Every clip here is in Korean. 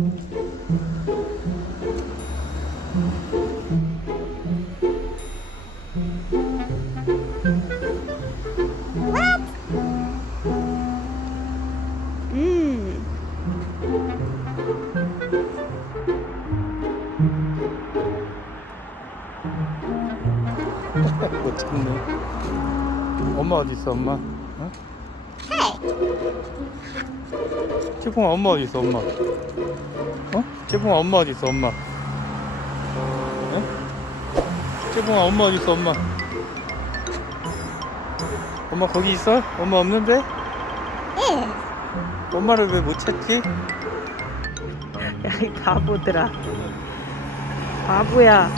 음. 못 찾네. 엄마 어디 있어, 엄마? 어? 채풍아 엄마 어디 있어, 엄마? 어? 채풍아 엄마 어디 있어, 엄마? 어? 채풍아 엄마 어디 있어, 엄마? 엄마 거기 있어? 엄마 없는데? 예. 엄마를 왜 못 찾지? 야, 이 바보들아. 바보야.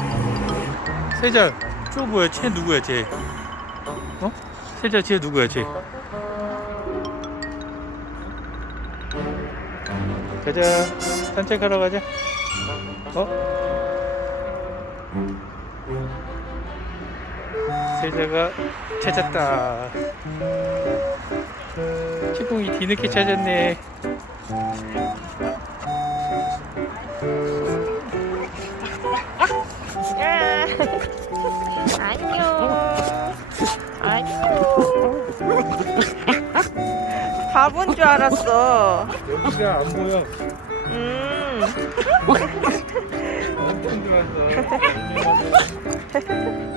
세자, 저 뭐야? 쟤 누구야, 쟤? 어? 세자, 쟤 누구야, 쟤? 가자, 산책하러 가자. 어? 세자가 찾았다. 치공이 뒤늦게 찾았네. 야. 안녕. 안녕. 바본 줄 알았어. 여기가 안 보여. 음.